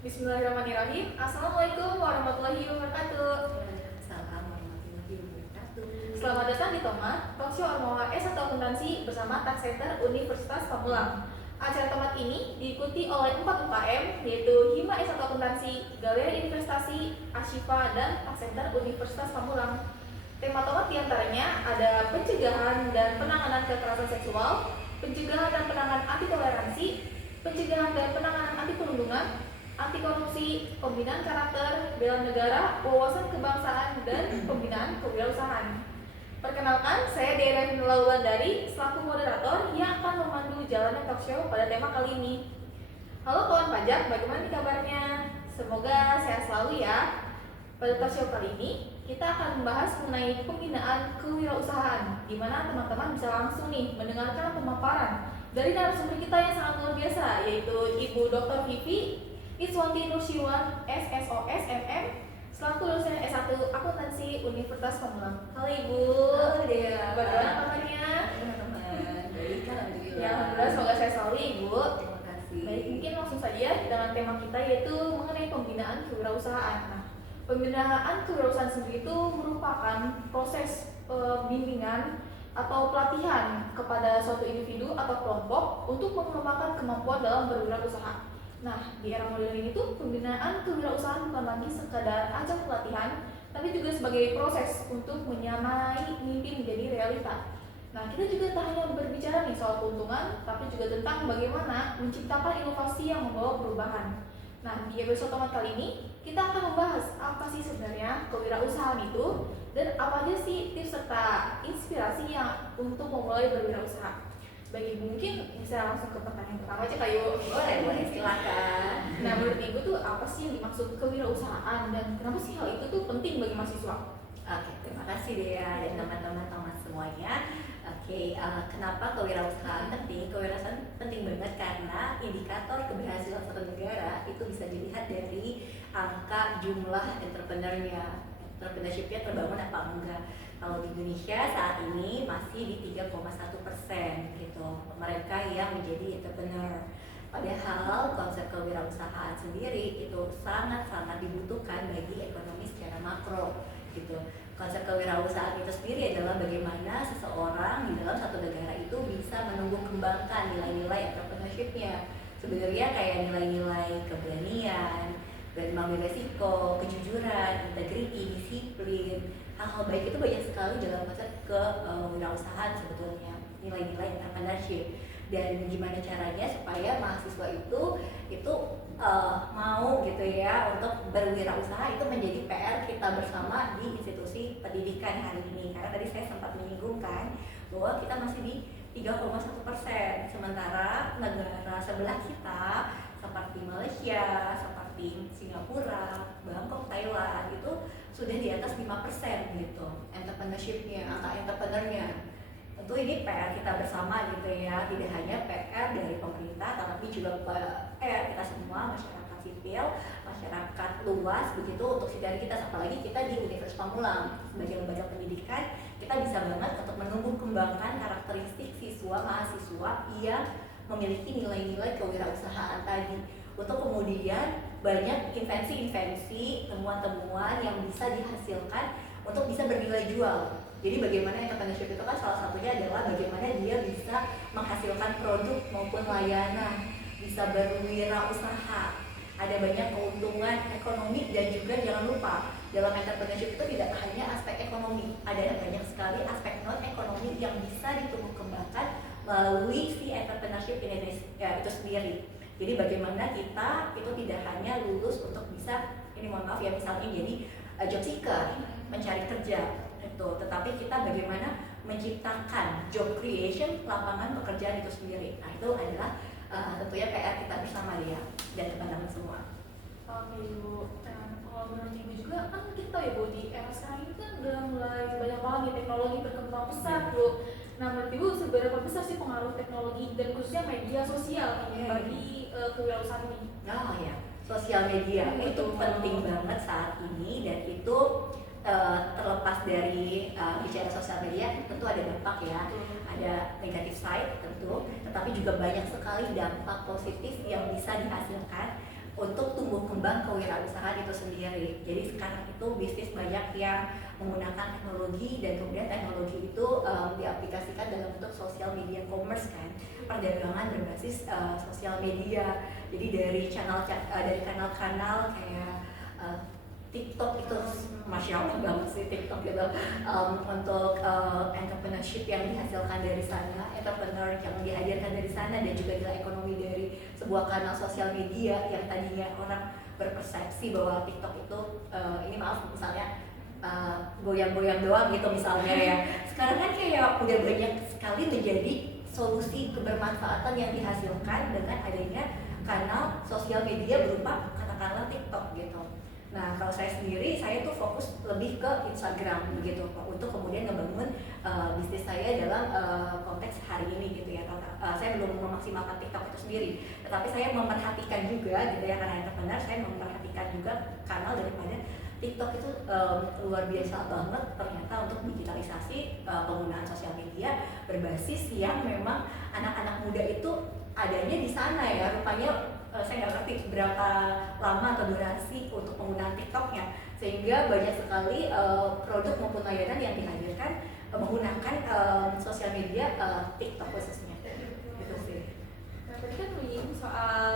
Bismillahirrahmanirrahim. Assalamualaikum warahmatullahi wabarakatuh. Waalaikumsalam warahmatullahi wabarakatuh. Selamat datang di Toma, Talkshow Ormawa S1 Akuntansi bersama Tax Center Universitas Pamulang. Acara Tomat ini diikuti oleh 4 UKM, yaitu Hima S1 Akuntansi, Galeri Investasi, Ashifa, dan Tax Center Universitas Pamulang. Tema Tomat diantaranya ada pencegahan dan penanganan kekerasan seksual, pencegahan dan penanganan anti toleransi, pencegahan dan penanganan anti perundungan, anti korupsi, pembinaan karakter, bela negara, wawasan kebangsaan, dan pembinaan kewirausahaan. Perkenalkan, saya Dera Wulandari selaku moderator yang akan memandu jalannya talk show pada tema kali ini. Halo kawan pajak, bagaimana nih kabarnya? Semoga sehat selalu ya. Pada talk show kali ini, kita akan membahas mengenai pembinaan kewirausahaan, di mana teman-teman bisa langsung nih mendengarkan pemaparan dari narasumber kita yang sangat luar biasa, yaitu Ibu Dr. Vivi Iswanti Nursiwan, SSOS MM, selaku dosen S1 Akuntansi Universitas Pamulang. Halo Ibu. Halo Dea. Bagaimana kabarnya? Teman-teman, baik alhamdulillah. Ya alhamdulillah, semoga sehat selalu Ibu. Terima kasih. Baik, mungkin langsung saja dengan tema kita yaitu mengenai pembinaan kewirausahaan. Nah, pembinaan kewirausahaan sendiri itu merupakan proses bimbingan atau pelatihan kepada suatu individu atau kelompok untuk mengembangkan kemampuan dalam berwirausaha. Nah, di era modern ini tuh pembinaan kewirausahaan bukan lagi sekadar ajang pelatihan, tapi juga sebagai proses untuk menyamai mimpi menjadi realita. Nah, kita juga tak hanya berbicara nih soal keuntungan, tapi juga tentang bagaimana menciptakan inovasi yang membawa perubahan. Nah, di episode Tomat kali ini, kita akan membahas apa sih sebenarnya kewirausahaan itu, dan apa aja sih tips serta inspirasi yang untuk memulai berwirausaha. Bagi Ibu mungkin bisa langsung ke pertanyaan pertama aja Kak Yu. Boleh, silakan. Nah, menurut Ibu tuh apa sih yang dimaksud kewirausahaan dan kenapa sih hal itu tuh penting bagi mahasiswa? Oke, terima kasih Dea dan teman-teman Thomas semuanya. Oke, kenapa kewirausahaan penting? Kewirausahaan penting banget karena indikator keberhasilan suatu negara itu bisa dilihat dari angka jumlah entrepreneurship-nya terbangun apa enggak. Kalau di Indonesia saat ini masih di 3,1% gitu mereka yang menjadi entrepreneur. Padahal konsep kewirausahaan sendiri itu sangat-sangat dibutuhkan bagi ekonomi secara makro gitu. Konsep kewirausahaan itu sendiri adalah bagaimana seseorang di dalam satu negara itu bisa menumbuh kembangkan nilai-nilai entrepreneurship-nya. Sebenarnya kayak nilai-nilai keberanian, berani mengambil resiko, kejujuran, integriti, disiplin, hal-hal baik itu banyak sekali dalam konsep kewirausahaan sebetulnya, nilai-nilai entrepreneurship. Dan gimana caranya supaya mahasiswa itu mau gitu ya untuk berwirausaha itu menjadi PR kita bersama di institusi pendidikan hari ini. Karena tadi saya sempat menyinggungkan bahwa kita masih di 3,1%, sementara negara sebelah kita seperti Malaysia, seperti Singapura, Bangkok, Thailand itu sudah di atas 5% gitu entrepreneurship-nya, angka entrepreneurnya. Tentu ini PR kita bersama gitu ya, tidak hanya PR dari pemerintah tapi juga PR kita semua, masyarakat sipil, masyarakat luas begitu untuk dari kita, apalagi kita di Universitas Pamulang sebagai lembaga pendidikan, kita bisa banget untuk menumbuh kembangkan karakteristik siswa mahasiswa yang memiliki nilai-nilai kewirausahaan tadi, untuk kemudian banyak invensi-invensi, temuan-temuan yang bisa dihasilkan untuk bisa bernilai jual. Jadi bagaimana entrepreneurship itu kan salah satunya adalah bagaimana dia bisa menghasilkan produk maupun layanan, bisa berwirausaha. Ada banyak keuntungan ekonomi dan juga jangan lupa dalam entrepreneurship itu tidak hanya aspek ekonomi, ada banyak sekali aspek non ekonomi yang bisa ditumbuh kembangkan melalui si entrepreneurship itu sendiri. Jadi bagaimana kita itu tidak hanya lulus untuk bisa, ini mohon maaf ya misalnya jadi job seeker, mencari kerja itu, tetapi kita bagaimana menciptakan job creation, lapangan pekerjaan itu sendiri. Nah itu adalah tentunya PR kita bersama dia dan teman-teman semua. Oke Ibu, dan kalau menurut Ibu juga kan kita ya Bu, di era sekarang ini kan udah mulai banyak banget nih teknologi berkembang pesat Bu. Nah menurut Ibu seberapa besar sih pengaruh teknologi dan khususnya media sosial bagi kewirausahaan ini? Oh ya, sosial media itu penting banget saat ini, dan itu terlepas dari bicara sosial media tentu ada dampak ya, ada negatif side tentu, tetapi juga banyak sekali dampak positif yang bisa dihasilkan untuk tumbuh tumbuh kembang kewirausahaan itu sendiri. Jadi sekarang itu bisnis banyak yang menggunakan teknologi, dan kemudian teknologi itu diaplikasikan dalam bentuk sosial media commerce kan, perdagangan berbasis sosial media. Jadi dari kanal-kanal kayak TikTok itu, masya Allah banget sih TikTok gitu, untuk entrepreneurship yang dihasilkan dari sana, entrepreneur yang dihadirkan dari sana, dan juga nilai ekonomi dari sebuah kanal sosial media yang tadinya orang berpersepsi bahwa TikTok itu ini maaf misalnya goyang-goyang doang gitu misalnya ya. Sekarang kan kayak udah banyak sekali menjadi solusi kebermanfaatan yang dihasilkan dengan adanya kanal sosial media berupa katakanlah TikTok gitu. Nah, kalau saya sendiri, saya tuh fokus lebih ke Instagram begitu Pak, untuk kemudian ngebangun bisnis saya dalam konteks hari ini gitu ya. Saya belum memaksimalkan TikTok itu sendiri, tetapi saya memperhatikan juga gitu ya, karena entrepreneur, saya memperhatikan juga kanal daripada TikTok itu luar biasa banget ternyata untuk digitalisasi penggunaan sosial media berbasis yang memang anak-anak muda itu adanya di sana ya. Rupanya saya nggak ngerti berapa lama atau durasi untuk penggunaan TikToknya, sehingga banyak sekali produk maupun layanan yang dihadirkan menggunakan sosial media TikTok khususnya. Gitu sih. Nah, tadi kan menyinggung soal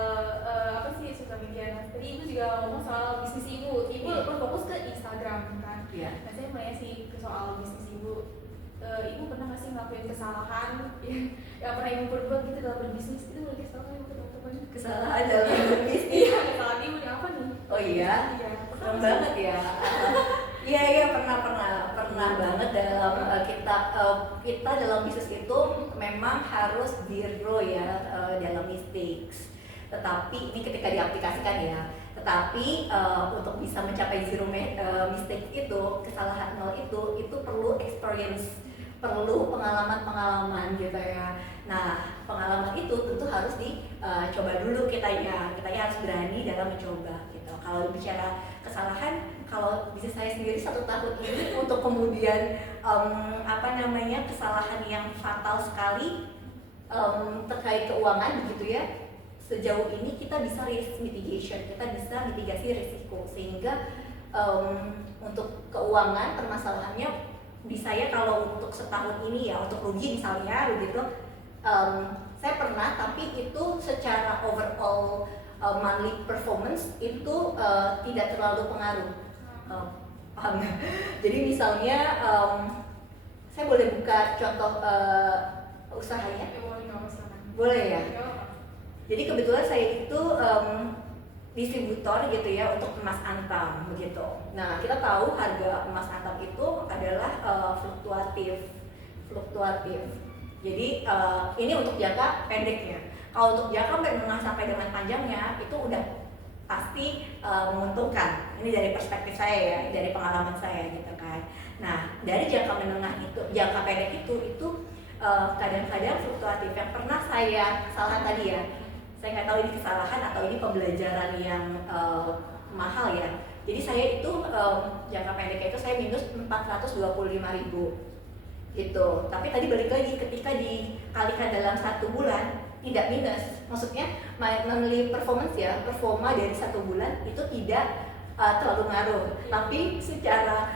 apa sih sosial media. Nah, tadi ibu juga ngomong soal bisnis ibu. Ibu berfokus ke Instagram kan. Iya. Nah, saya mau nanya sih ke soal bisnis ibu. Ibu pernah nggak sih ngelakuin kesalahan yang pernah ibu berbuat gitu dalam berbisnis? Itu boleh kasih tahu ibu ke teman-teman. Kesalahan dalam berbisnis. Iya, kesalahan ibu nih apa nih? Oh iya. Iya. Serem banget ya. Iya pernah banget dalam kita dalam bisnis itu memang harus zero ya dalam mistakes. Tetapi ini ketika diaplikasikan ya. Tetapi untuk bisa mencapai zero mistake itu, kesalahan nol itu perlu experience, perlu pengalaman gitu ya. Nah, pengalaman itu tentu harus dicoba dulu kita harus berani dalam mencoba gitu. Kalau bicara kesalahan, kalau bisnis saya sendiri 1 tahun ini untuk kemudian kesalahan yang fatal sekali terkait keuangan begitu ya. Sejauh ini kita bisa risk mitigation, kita bisa mitigasi risiko, sehingga untuk keuangan permasalahannya bisa ya kalau untuk setahun ini ya untuk rugi misalnya begitu, saya pernah, tapi itu secara overall monthly performance itu tidak terlalu pengaruh. Paham nggak? Jadi misalnya saya boleh buka contoh usahanya? Boleh ya? Jadi kebetulan saya itu distributor gitu ya untuk emas antam begitu. Nah, kita tahu harga emas antam itu adalah fluktuatif. Jadi ini untuk jangka pendeknya. Kalau untuk jangka menengah sampai dengan panjangnya itu udah pasti menguntungkan. Ini dari perspektif saya ya, dari pengalaman saya gitu kan. Nah, dari jangka menengah itu, jangka pendek itu kadang-kadang fluktuatif. Yang pernah saya kesalahan tadi ya, saya nggak tahu ini kesalahan atau ini pembelajaran yang mahal ya. Jadi saya itu jangka pendeknya itu saya minus 425.000 gitu. Tapi tadi balik lagi ketika dikalikan dalam 1 bulan tidak minus. Maksudnya monthly performance ya, performa dari 1 bulan itu tidak terlalu ngaruh. Tapi secara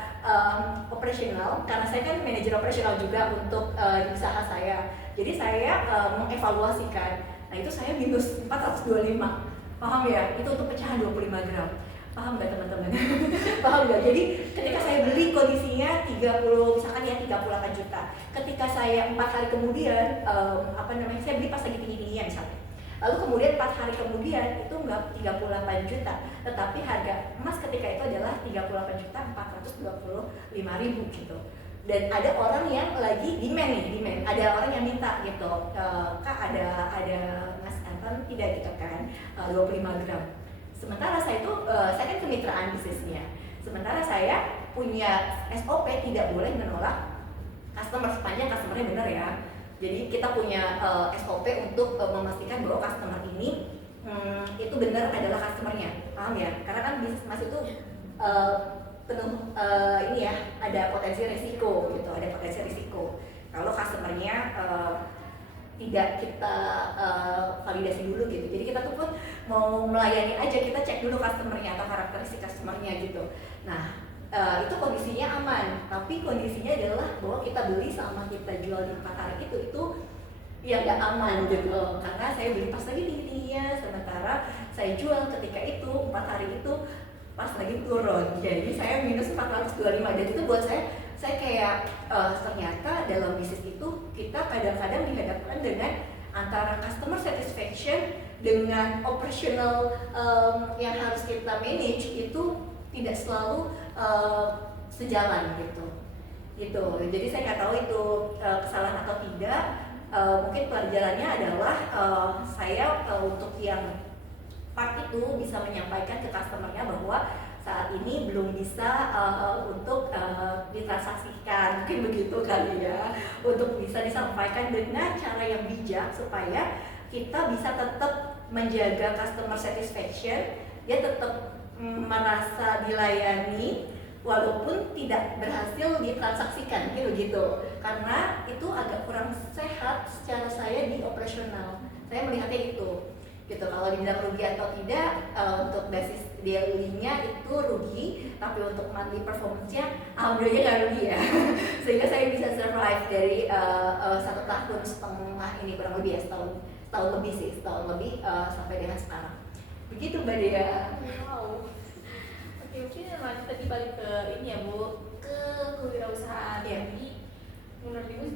operasional, karena saya kan manajer operasional juga untuk usaha saya. Jadi saya mengevaluasikan. Nah itu saya minus 425, paham ya? Itu untuk pecahan 25 gram. Paham nggak teman-teman? Paham nggak? Jadi ketika saya beli kondisinya 30, misalkan ya 38 juta. Ketika saya 4 hari kemudian, saya beli pas lagi tinggi-tingginya misalnya. Lalu kemudian 4 hari kemudian itu nggak 38 juta, tetapi harga emas ketika itu adalah 38 juta 425.000 gitu. Dan ada orang yang lagi demand, ada orang yang minta gitu, Kak ada emas antam tidak gitu kan, 25 gram. Sementara saya kan kemitraan bisnisnya. Sementara saya punya SOP tidak boleh menolak customer sepanjang customernya benar ya. Jadi kita punya SOP untuk memastikan bahwa customer ini itu benar adalah customernya, paham ya? Karena kan bisnis emas itu penuh ini ya, ada potensi risiko gitu, ada potensi risiko. Kalau customernya tidak kita validasi dulu gitu. Jadi kita tuh pun mau melayani aja, kita cek dulu customernya atau karakteristik customernya gitu. Nah itu kondisinya aman, tapi kondisinya adalah bahwa kita beli sama kita jual di 4 hari itu ya nggak aman gitu loh, karena saya beli pas lagi tingginya, sementara saya jual ketika itu 4 hari itu pas lagi turun, jadi saya minus 425. Dan itu buat saya kayak ternyata dalam bisnis itu kita kadang-kadang dihadapkan dengan antara customer satisfaction dengan operational yang harus kita manage itu tidak selalu sejalan gitu. Jadi saya nggak tahu itu kesalahan atau tidak. Mungkin pelajarannya adalah saya untuk yang part itu bisa menyampaikan ke customernya bahwa saat ini belum bisa untuk ditransaksikan, mungkin begitu kali ya, untuk bisa disampaikan dengan cara yang bijak supaya kita bisa tetap menjaga customer satisfaction, dia tetap merasa dilayani walaupun tidak berhasil ditransaksikan gitu, karena itu agak kurang sehat secara saya di operasional. Saya melihatnya itu gitu. Kalau dibilang rugi atau tidak, untuk basis daily-nya itu rugi, tapi untuk monthly performance-nya alhamdulillah nggak rugi ya. Sehingga saya bisa survive dari 1,5 tahun ini, kurang lebih ya, setahun lebih sampai dengan sekarang. Begitu Mbak Dea. Wow. Oke, mungkin lanjut tadi balik ke ini ya Bu, ke kewirausahaan. Iya. Jadi menurut Ibu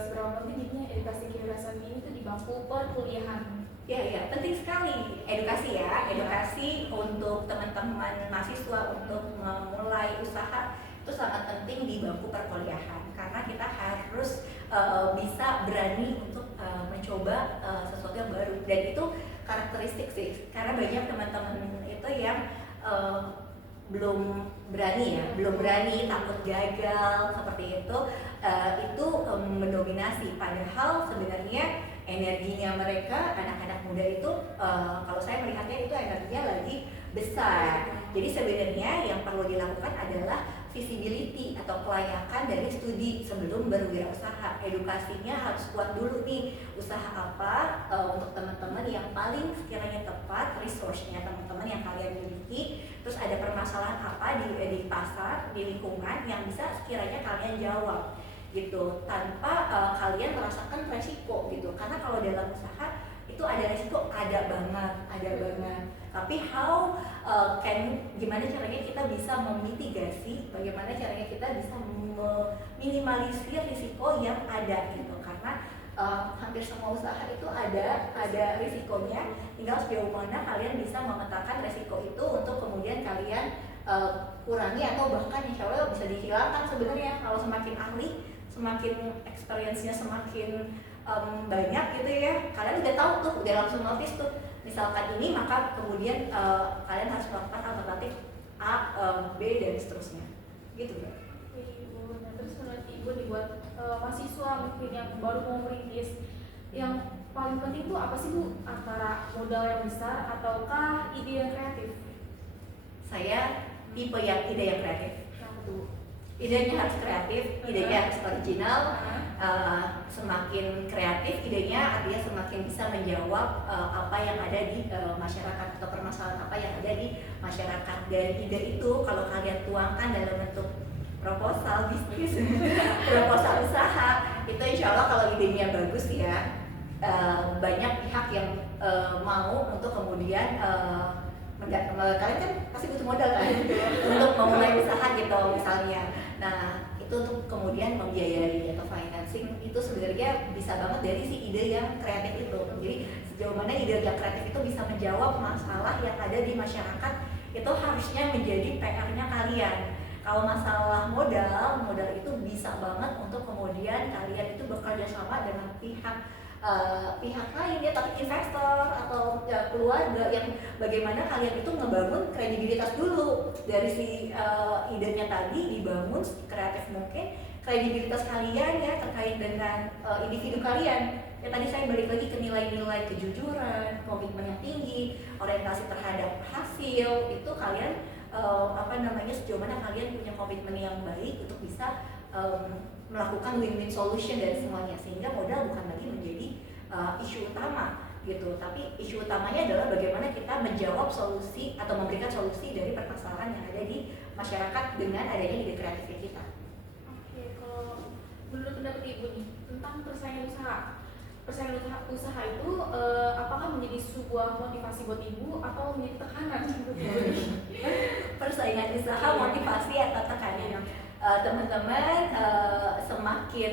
seberapa penting jadinya edukasi kewirausahaan ini tuh di bangku perkuliahan? Ya, penting sekali edukasi ya, edukasi untuk teman-teman mahasiswa untuk memulai usaha itu sangat penting di bangku perkuliahan, karena kita harus bisa berani untuk mencoba sesuatu yang baru, dan itu karakteristik sih, karena banyak teman-teman itu yang belum berani, takut gagal seperti itu mendominasi. Padahal sebenarnya energinya mereka, anak-anak muda itu kalau saya melihatnya itu energinya lagi besar. Jadi sebenarnya yang perlu dilakukan adalah visibility atau kelayakan dari studi sebelum berwirausaha. Edukasinya harus kuat dulu nih, usaha apa untuk teman-teman yang paling sekiranya tepat, resource-nya teman-teman yang kalian miliki, terus ada permasalahan apa di pasar, di lingkungan yang bisa sekiranya kalian jawab gitu, tanpa kalian merasakan resiko gitu. Karena kalau dalam usaha itu ada resiko, ada banget. Tapi gimana caranya kita bisa memitigasi, bagaimana caranya kita bisa meminimalisir risiko yang ada gitu. Karena hampir semua usaha itu ada risikonya, tinggal sejauh mana kalian bisa memetakan risiko itu untuk kemudian kalian kurangi, atau bahkan insya Allah bisa dihilangkan sebenarnya. Kalau semakin ahli, semakin experience-nya semakin banyak gitu ya, kalian udah tahu tuh, udah langsung notice tuh misalkan ini, maka kemudian kalian harus melakukan alternatif A, B, dan seterusnya gitu ya. Ibu, nah terus menurut Ibu dibuat mahasiswa mungkin yang baru mau merintis, yang paling penting tuh apa sih Bu, antara modal yang besar ataukah ide yang kreatif? Saya tipe yang ide yang kreatif. Kenapa tuh? Idenya harus kreatif, idenya harus original. Semakin kreatif idenya, artinya semakin bisa menjawab apa yang ada di masyarakat, atau permasalahan apa yang ada di masyarakat. Dan ide itu kalau kalian tuangkan dalam bentuk proposal bisnis, proposal usaha, itu insya Allah kalau idenya bagus ya, banyak pihak yang mau untuk kemudian kalian kan pasti butuh modal kan untuk memulai usaha gitu misalnya. Nah itu untuk kemudian membiayai atau financing itu sebenarnya bisa banget dari si ide yang kreatif itu. Jadi sejauh mana ide yang kreatif itu bisa menjawab masalah yang ada di masyarakat, itu harusnya menjadi PR-nya kalian. Kalau masalah modal itu bisa banget untuk kemudian kalian itu bekerja sama dengan pihak lain ya, tapi investor atau keluarga, yang bagaimana kalian itu ngebangun kredibilitas dulu dari si idenya tadi, dibangun kreatif mungkin kredibilitas kalian ya terkait dengan individu kalian. Ya tadi saya balik lagi ke nilai-nilai kejujuran, komitmen yang tinggi, orientasi terhadap hasil, itu kalian sejauh mana kalian punya komitmen yang baik untuk bisa melakukan win-win solution dari semuanya, sehingga modal bukan lagi menjadi isu utama. gitu. Tapi isu utamanya adalah bagaimana kita menjawab solusi atau memberikan solusi dari permasalahan yang ada di masyarakat dengan adanya ide kreatif kita. Oke, kalau menurut pendapat Ibu nih tentang persaingan usaha itu apakah menjadi sebuah motivasi buat Ibu atau menjadi tekanan buat Ibu? Persaingan usaha, motivasi atau tekanan? Teman-teman, semakin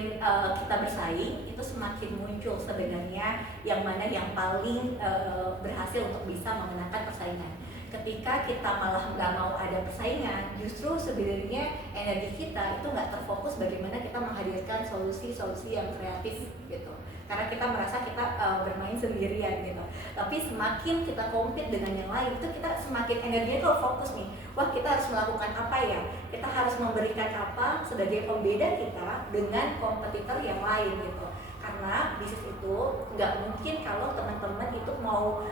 kita bersaing itu semakin muncul sebenarnya yang mana yang paling berhasil untuk bisa memenangkan persaingan. Ketika kita malah nggak mau ada persaingan, justru sebenarnya energi kita itu nggak terfokus bagaimana kita menghadirkan solusi-solusi yang kreatif gitu. Karena kita merasa kita bermain sendirian gitu. Tapi semakin kita compete dengan yang lain, itu kita semakin energinya tuh fokus nih. Wah, kita harus melakukan apa ya? Kita harus memberikan apa sebagai pembeda kita dengan kompetitor yang lain gitu. Karena bisnis itu nggak mungkin kalau teman-teman itu mau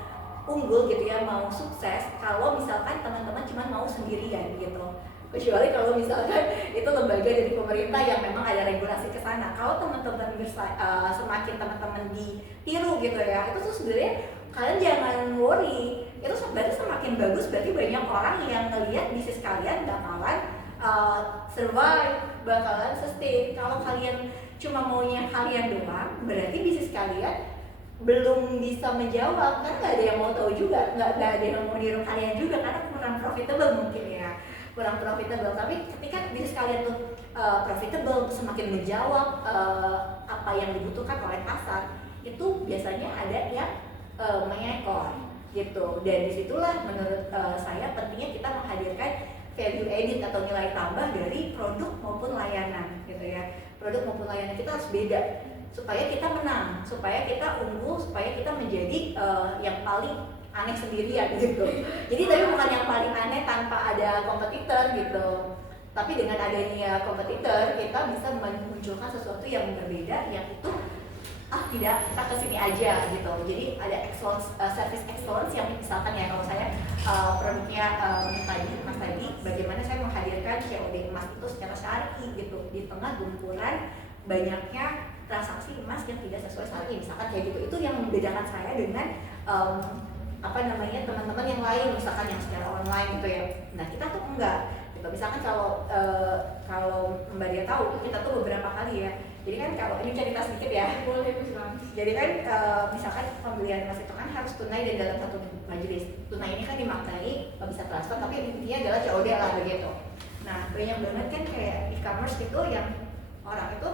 unggul gitu ya, mau sukses kalau misalkan teman-teman cuma mau sendirian gitu. Kecuali kalau misalkan itu lembaga dari pemerintah yang memang ada regulasi ke sana. Kalau teman-teman semakin teman-teman ditiru gitu ya, itu tuh sebenarnya kalian jangan worry. Itu berarti semakin bagus, berarti banyak orang yang ngelihat bisnis kalian bakalan survive, bakalan sustain. Kalau kalian cuma maunya kalian doang, berarti bisnis kalian belum bisa menjawab, karena nggak ada yang mau tahu juga, nggak ada yang mau niru kalian juga karena kurang profitable mungkin ya, kurang profitable. Tapi ketika bisnis kalian tuh profitable, semakin menjawab apa yang dibutuhkan oleh pasar, itu biasanya ada yang mengekor gitu. Dan disitulah menurut saya pentingnya kita menghadirkan value added atau nilai tambah dari produk maupun layanan gitu ya. Produk maupun layanan kita harus beda supaya kita menang, supaya kita unggul, supaya kita menjadi yang paling aneh sendirian gitu. Jadi tapi bukan yang paling aneh tanpa ada kompetitor gitu. Tapi dengan adanya kompetitor kita bisa memunculkan sesuatu yang berbeda, yang itu tidak, kita kesini aja gitu. Jadi ada excellence, service excellence yang misalkan ya kalau saya produknya Mas tadi, bagaimana saya menghadirkan COD emas itu secara syar'i gitu di tengah gempuran banyaknya transaksi emas yang tidak sesuai syar'i, misalkan kayak gitu. Itu yang membedakan saya dengan teman-teman yang lain, misalkan yang secara online gitu ya. Nah kita tuh enggak gitu. Misalkan kalau Mbak Dia tahu, kita tuh beberapa kali ya. Jadi kan kalau ini cerita sedikit ya. Boleh Bu Silang. Jadi kan misalkan pembelian emas itu kan harus tunai dan dalam satu majelis. Tunai ini kan dimaknai bisa transfer, tapi intinya adalah COD lah begitu. Nah banyak banget kan kayak e-commerce gitu yang orang itu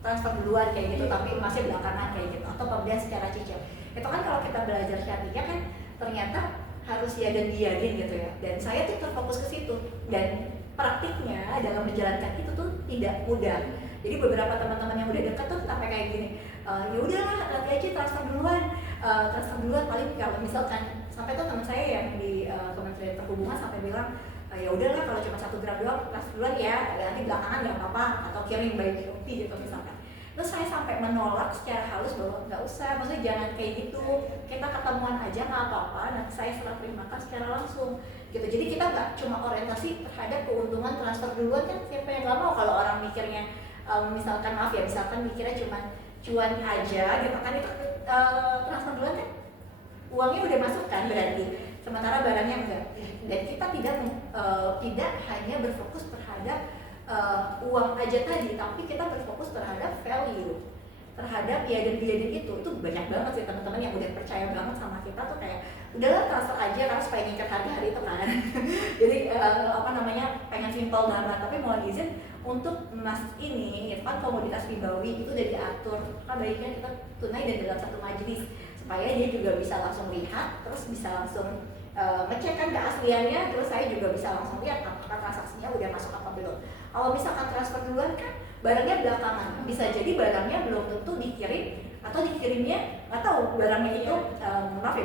transfer duluan kayak gitu, tapi masih belakangan kayak gitu, atau pembelian secara cicil. Itu kan kalau kita belajar syariah kan ternyata harus ya dan biadin gitu ya. Dan saya tuh terfokus ke situ, dan praktiknya dalam menjalankan itu tuh tidak mudah. Jadi beberapa teman-teman yang udah dekat tuh sampai kayak gini, ya udahlah nanti aja transfer duluan paling kalau misalkan sampai tuh teman saya yang di Kementerian Perhubungan sampai bilang ya udahlah kalau cuma 1 gram doang transfer duluan ya, nanti belakangan nggak apa-apa, atau kirim by Shopee gitu misalkan. Terus saya sampai menolak secara halus bahwa nggak usah, maksudnya jangan kayak gitu, kita ketemuan aja nggak apa-apa, nanti saya serah terimakan secara langsung gitu. Jadi kita nggak cuma orientasi terhadap keuntungan transfer duluan, kan siapa yang nggak mau kalau orang mikirnya misalkan mikirnya cuma cuan aja gitu kan, itu transfer duluan kan uangnya udah masuk kan berarti, sementara barangnya enggak. Dan kita tidak hanya berfokus terhadap uang aja tadi, tapi kita berfokus terhadap value, terhadap biadab itu banyak banget sih teman-teman yang udah percaya banget sama kita tuh kayak udahlah transfer aja karena supaya ngikat hari-hari itu kan. Jadi pengen simple banget, tapi mohon izin untuk emas ini ya kan komoditas ribawi itu udah diatur, maka baiknya kita tunai dan dalam satu majelis supaya dia juga bisa langsung lihat, terus bisa langsung ngecek kan keasliannya, terus saya juga bisa langsung lihat apakah transaksinya udah masuk apa belum. Kalau misalkan transfer duluan kan barangnya belakangan, bisa jadi barangnya belum tentu dikirim atau dikirimnya nggak tahu barangnya itu maaf ya,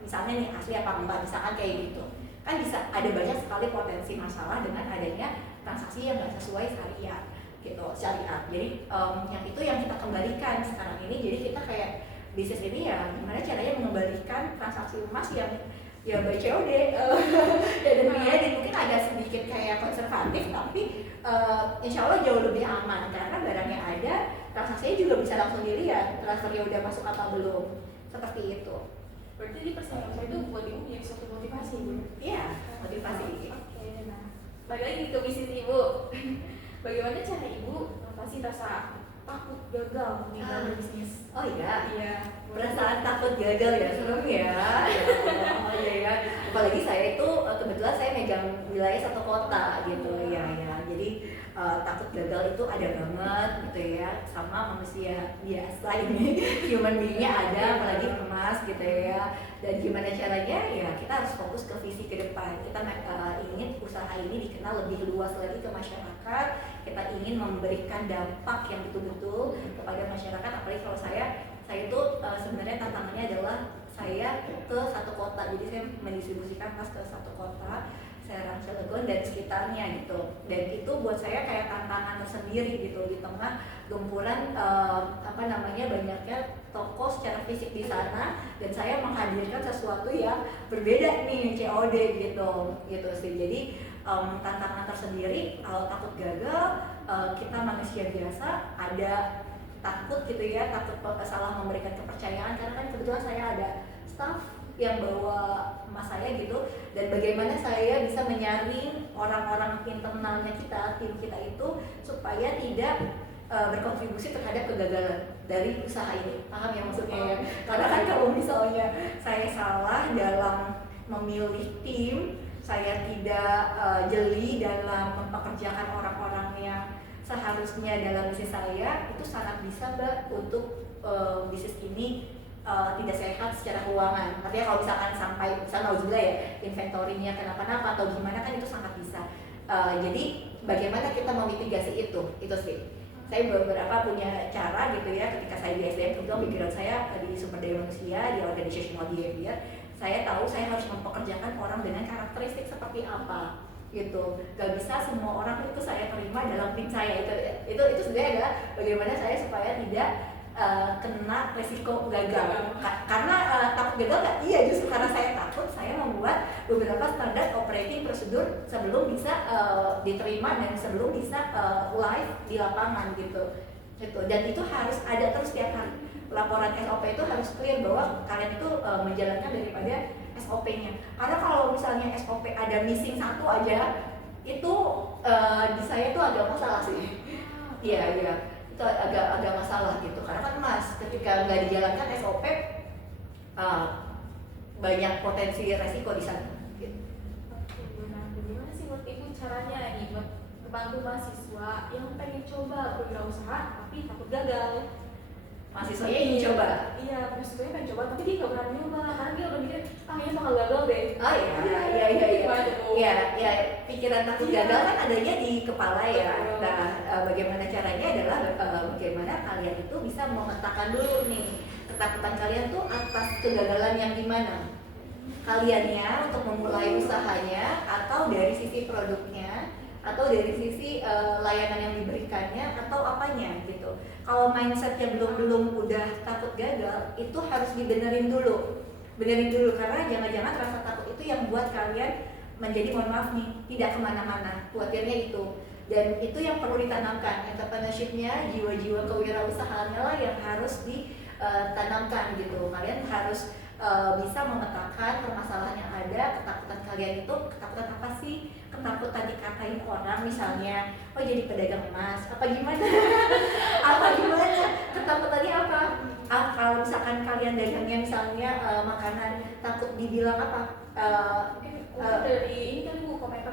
misalnya nih asli apa enggak, misalkan kayak gitu kan bisa ada banyak sekali potensi masalah dengan adanya transaksi yang nggak sesuai syariat gitu, syariat. Jadi yang itu yang kita kembalikan sekarang ini. Jadi kita kayak bisnis ini ya gimana caranya mengembalikan transaksi emas yang ya by COD dan mungkin agak sedikit kayak konservatif, tapi insya Allah jauh lebih aman karena barangnya ada, transaksinya juga bisa langsung dilihat transfernya udah masuk apa belum seperti itu. Berarti di persaingan usaha itu buat ibu menjadi suatu motivasi Bu? Iya, motivasi. Oke, nah balik lagi ke bisnis ibu. Bagaimana cara ibu mengatasi rasa takut gagal meninggalkan bisnis? Oh iya, Iya. perasaan takut gagal ya, serem ya. Oh iya ya. Apalagi saya itu kebetulan saya megang wilayah satu kota gitu ya. Jadi takut gagal itu ada banget gitu ya, sama manusia biasa ini human being-nya ada, apalagi emas gitu ya. Dan gimana caranya ya kita harus fokus ke visi ke depan. Kita ingin usaha ini dikenal lebih luas lagi ke masyarakat. Kita ingin memberikan dampak yang betul-betul kepada masyarakat. Apalagi kalau saya itu sebenarnya tantangannya adalah saya ke satu kota, jadi saya mendistribusikan tas ke satu kota, Serang, Cilegon dan sekitarnya gitu. Dan itu buat saya kayak tantangan tersendiri gitu di tengah gempuran banyaknya toko secara fisik di sana, dan saya menghadirkan sesuatu yang berbeda nih, COD gitu sih. Jadi tantangan tersendiri. Kalau takut gagal, kita manusia biasa ada takut gitu ya, takut salah memberikan kepercayaan, karena kan kebetulan saya ada staff yang bawa emas saya gitu, dan bagaimana saya bisa menyaring orang-orang internalnya kita, tim kita itu supaya tidak berkontribusi terhadap kegagalan dari usaha ini. Paham ya maksudnya ya? Karena kan kalau misalnya saya salah dalam memilih tim, saya tidak jeli dalam mempekerjakan orang-orang yang seharusnya dalam bisnis saya, itu sangat bisa Mbak untuk bisnis ini tidak sehat secara keuangan. Artinya kalau misalkan sampai misalnya ya inventorinya kenapa-napa atau gimana, kan itu sangat bisa. Jadi bagaimana kita memitigasi itu sih. Saya beberapa punya cara gitu ya, ketika saya di SDM, kebetulan background saya di sumber daya manusia, di organizational behavior, saya tahu saya harus mempekerjakan orang dengan karakteristik seperti apa gitu. Gak bisa semua orang itu saya terima dalam tim saya. Itu sebenarnya adalah bagaimana saya supaya tidak kena resiko gagal. Karena takut gagal nggak? Iya, justru karena saya takut, saya membuat beberapa standar operating prosedur sebelum bisa diterima dan sebelum bisa live di lapangan gitu. Dan itu harus ada terus tiap hari. Laporan SOP itu harus clear bahwa kalian itu menjalankan daripada SOP-nya. Karena kalau misalnya SOP ada missing satu aja, itu di saya itu agak masalah sih. Iya, itu agak masalah gitu. Karena kan Mas, ketika nggak dijalankan SOP, banyak potensi resiko di sana. Gitu. Oke, nah bagaimana sih menurut Ibu caranya nih buat membantu mahasiswa yang pengen coba berwirausaha tapi takut gagal? Mahasiswanya ingin coba. Iya, mahasiswanya pengen coba tapi dia nggak berani nyoba karena dia udah mikir kayaknya bakal gagal deh. Oh iya. Iya, pikiran takut gagal kan adanya di kepala ya. Nah, bagaimana caranya adalah bagaimana kalian itu bisa memetakan dulu nih ketakutan kalian tuh atas kegagalan yang gimana. Kaliannya untuk memulai usahanya, atau dari sisi produknya, atau dari sisi layanan yang diberikannya, atau apanya gitu. Kalau mindsetnya belum udah takut gagal, itu harus benerin dulu karena jangan-jangan rasa takut itu yang buat kalian menjadi, mohon maaf nih, tidak kemana-mana. Khawatirnya itu, dan itu yang perlu ditanamkan. Entrepreneurship-nya, jiwa-jiwa kewirausahaannya lah yang harus ditanamkan gitu. Kalian harus bisa memetakan permasalahan yang ada. Ketakutan kalian itu ketakutan apa sih? Ketakutan dikatain orang misalnya, oh jadi pedagang emas, apa gimana? Ketakutannya apa? Kalau misalkan kalian dagangnya misalnya makanan, takut dibilang apa? Dari ini kan Bu komentar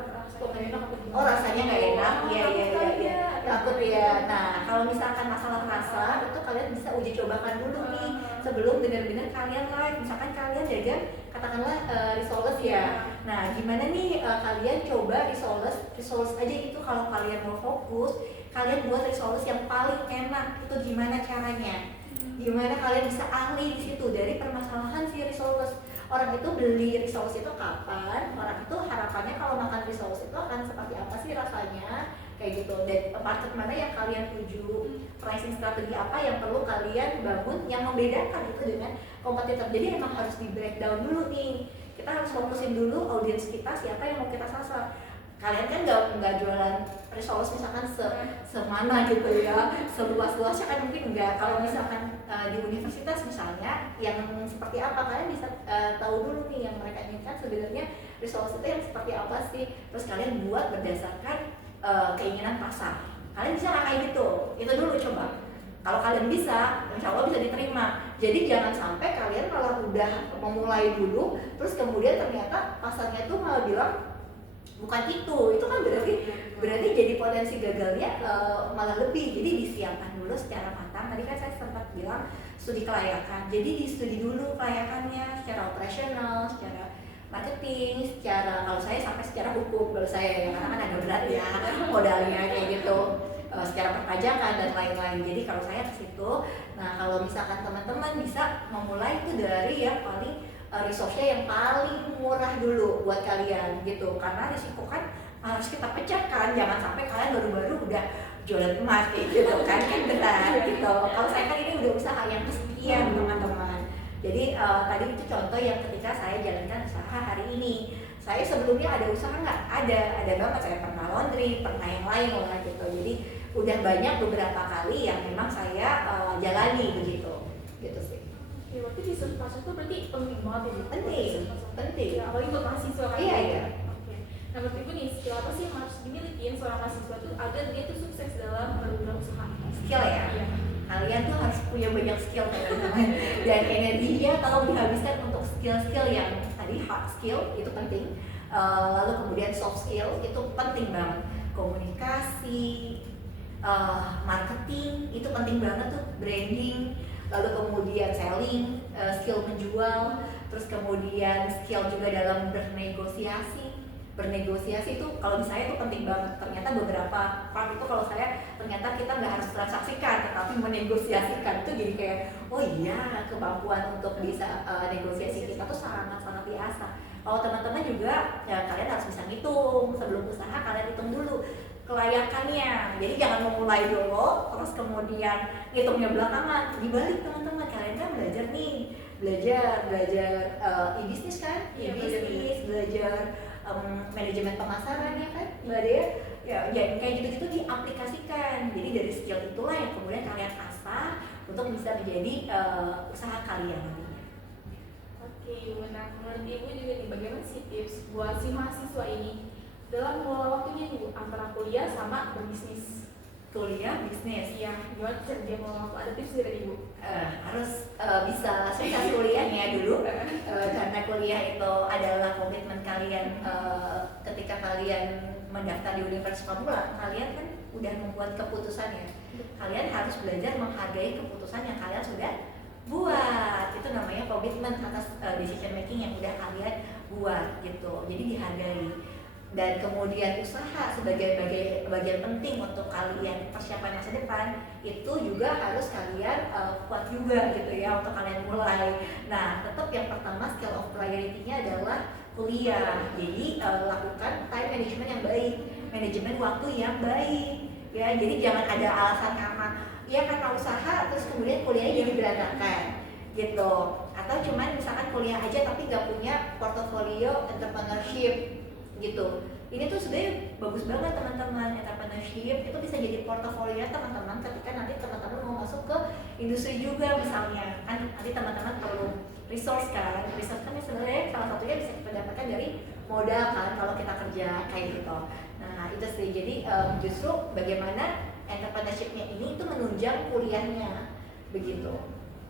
rasanya nggak enak. Iya. Takut ya. Nah, kalau misalkan masalah rasa itu kalian bisa uji cobakan dulu nih sebelum benar-benar kalian live. Misalkan kalian dagang katakanlah risoles ya. Nah, gimana nih kalian coba risoles aja itu. Kalau kalian mau fokus, kalian buat risoles yang paling enak. Itu gimana caranya? Gimana kalian bisa ahli di situ dari permasalahan si risoles. Orang itu beli risoles itu kapan? Orang itu harapannya kalau makan risoles itu akan seperti apa sih rasanya? Kayak gitu. Dan market mana yang kalian tuju, pricing strategi apa yang perlu kalian bangun yang membedakan itu dengan kompetitor. Jadi emang harus di breakdown dulu nih. Kita harus fokusin dulu audiens kita, siapa yang mau kita sasar. kalian kan nggak jualan resource misalkan semana gitu ya, seluas-luasnya kan mungkin enggak. Kalau misalkan di universitas misalnya yang seperti apa, kalian bisa tahu dulu nih yang mereka inginkan sebenarnya resource itu yang seperti apa sih, terus kalian buat berdasarkan keinginan pasar. Kalian bisa nggak kayak gitu? Itu dulu coba. Kalau kalian bisa, insya Allah bisa diterima. Jadi jangan sampai kalian malah udah memulai dulu, terus kemudian ternyata pasarnya tuh malah bilang bukan itu kan berarti jadi potensi gagalnya malah lebih. Jadi disiapkan dulu secara matang. Tadi kan saya sempat bilang studi kelayakan. Jadi di studi dulu kelayakannya secara operasional, secara marketing, secara kalau saya sampai secara hukum kalau saya ya, karena kan agak berat ya modalnya kayak gitu. Secara perpajakan dan lain-lain. Jadi kalau saya ke situ, nah kalau misalkan teman-teman bisa memulai itu dari yang paling resource-nya yang paling murah dulu buat kalian gitu, karena risiko kan harus kita pecahkan. Jangan sampai kalian baru-baru udah jualan emas kayak gitu kan berat gitu. Kalau saya kan ini udah usaha yang kesekian teman-teman. Jadi tadi itu contoh yang ketika saya jalankan usaha hari ini. Saya sebelumnya ada usaha nggak? Ada banget. Saya pernah laundry, pernah yang lain lah gitu. Jadi udah banyak beberapa kali yang memang saya jalani begitu sih. Ya, berarti research pasar itu berarti penting banget ya Bu? Penting. Ya, apalagi buat mahasiswa kan? Iya. Oke. Nah, menurut Ibu nih, skill apa sih yang harus dimiliki seorang mahasiswa itu agar dia tuh sukses dalam berusaha? Skill ya? Iya. Kalian tuh harus punya banyak skill teman-teman. Dan energinya kalau dihabiskan untuk skill-skill yang tadi hard skill itu penting. Lalu kemudian soft skill itu penting banget. Komunikasi, marketing itu penting banget tuh, branding, lalu kemudian selling, skill menjual, terus kemudian skill juga dalam bernegosiasi itu kalau di saya itu penting banget. Ternyata beberapa part itu kalau saya ternyata kita nggak harus transaksikan tetapi menegosiasikan, itu jadi kayak oh iya, kemampuan untuk bisa negosiasi kita tuh sangat biasa. Kalau teman-teman juga ya kalian harus bisa ngitung sebelum usaha, kalian hitung dulu kelayakannya. Jadi jangan memulai dulu terus kemudian ngitungnya belakangan. Dibalik teman-teman, kalian kan belajar e-bisnis kan? Iya, e-bisnis, belajar manajemen pemasaran ya kan? Mbak Dea? Ya kayak gitu-gitu diaplikasikan. Jadi dari skill itulah yang kemudian kalian asah untuk bisa menjadi usaha kalian nantinya. Oke, nah menurut Ibu juga nih, bagaimana sih tips buat si mahasiswa ini dalam mengelola waktunya nih Bu, antara kuliah sama berbisnis? Kuliah, bisnis. Iya, gimana cara dia mengelola waktu? Ada tips dari Ibu? Harus bisa sukses kuliahnya dulu, karena kuliah itu adalah komitmen kalian. Ketika kalian mendaftar di Universitas Pamulang, kalian kan udah membuat keputusan ya. Kalian harus belajar menghargai keputusan yang kalian sudah buat. Itu namanya komitmen atas decision making yang udah kalian buat gitu. Jadi dihargai. Dan kemudian usaha sebagai bagian penting untuk kalian persiapan masa depan itu juga harus kalian kuat juga gitu ya untuk kalian mulai. Nah, tetap yang pertama skill of priority-nya adalah kuliah. Jadi lakukan time management yang baik, manajemen waktu yang baik ya. Jadi jangan ada alasan karena usaha terus kemudian kuliahnya jadi berantakan gitu, atau cuman misalkan kuliah aja tapi nggak punya portofolio entrepreneurship gitu. Ini tuh sebenarnya bagus banget teman-teman. Entrepreneurship itu bisa jadi portofolio teman-teman ketika nanti teman-teman mau masuk ke industri juga misalnya. Kan nanti teman-teman perlu resource kan. Resource kan sebenarnya salah satunya bisa kita dapatkan dari modal kan kalau kita kerja kayak gitu. Nah itu sih, jadi justru bagaimana entrepreneurship-nya ini itu menunjang kuliahnya begitu.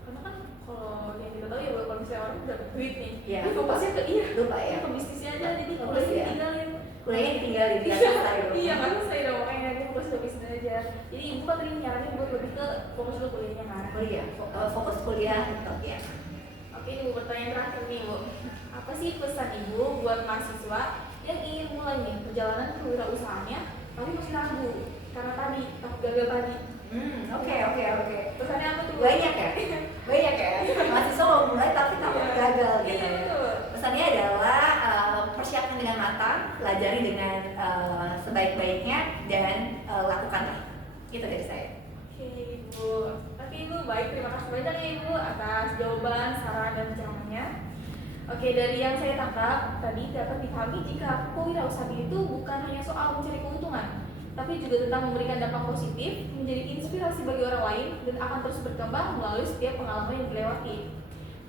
Karena kan kalau yang kita tahu ya kalau misalnya orang udah dapat duit nih, ya, fokusnya ke lupa ya, ke bisnisnya aja, jadi Fokus kuliahnya ya. ditinggalin. Kuliahnya ditinggalin biar selesai dulu. Iya kan selesai dong, makanya aku fokus ke bisnis aja. Jadi ibu kan tadi nyaranin buat lebih ke fokus ke kuliahnya kan. Kuliah, fokus kuliah gitu ya. Oke, Ibu, pertanyaan terakhir nih Bu, apa sih pesan Ibu buat mahasiswa yang ingin mulai nih perjalanan kewirausahaannya tapi masih ragu karena tadi takut gagal tadi? Oke. Pesannya apa tuh Bu? Banyak ya. Mahasiswa mau mulai tapi takut gagal gitu. Iya betul. Pesannya adalah persiapkan dengan matang, pelajari dengan sebaik-baiknya dan lakukanlah. Itu dari saya. Oke Ibu. Oke Ibu, baik, terima kasih banyak ya Ibu atas jawaban, saran dan pencerahannya. Oke, dari yang saya tangkap tadi dapat dipahami jika kewirausahaan itu bukan hanya soal mencari keuntungan, tapi juga tentang memberikan dampak positif, menjadi inspirasi bagi orang lain, dan akan terus berkembang melalui setiap pengalaman yang dilewati.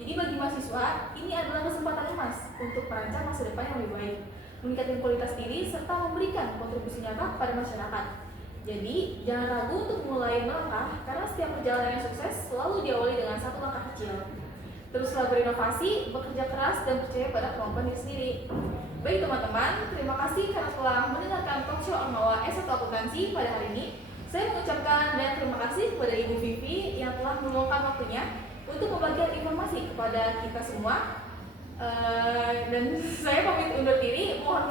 Jadi bagi mahasiswa, ini adalah kesempatan emas untuk merancang masa depan yang lebih baik, meningkatkan kualitas diri, serta memberikan kontribusi nyata kepada masyarakat. Jadi, jangan ragu untuk mulai melangkah, karena setiap perjalanan yang sukses selalu diawali dengan satu langkah kecil. Teruslah berinovasi, bekerja keras, dan percaya pada kemampuan diri sendiri. Baik teman-teman, terima kasih karena telah mendengarkan talk show Ormawa S1 Akuntansi pada hari ini. Saya mengucapkan dan terima kasih kepada Ibu Vivi yang telah meluangkan waktunya untuk membagikan informasi kepada kita semua. Dan saya pamit undur diri, mohon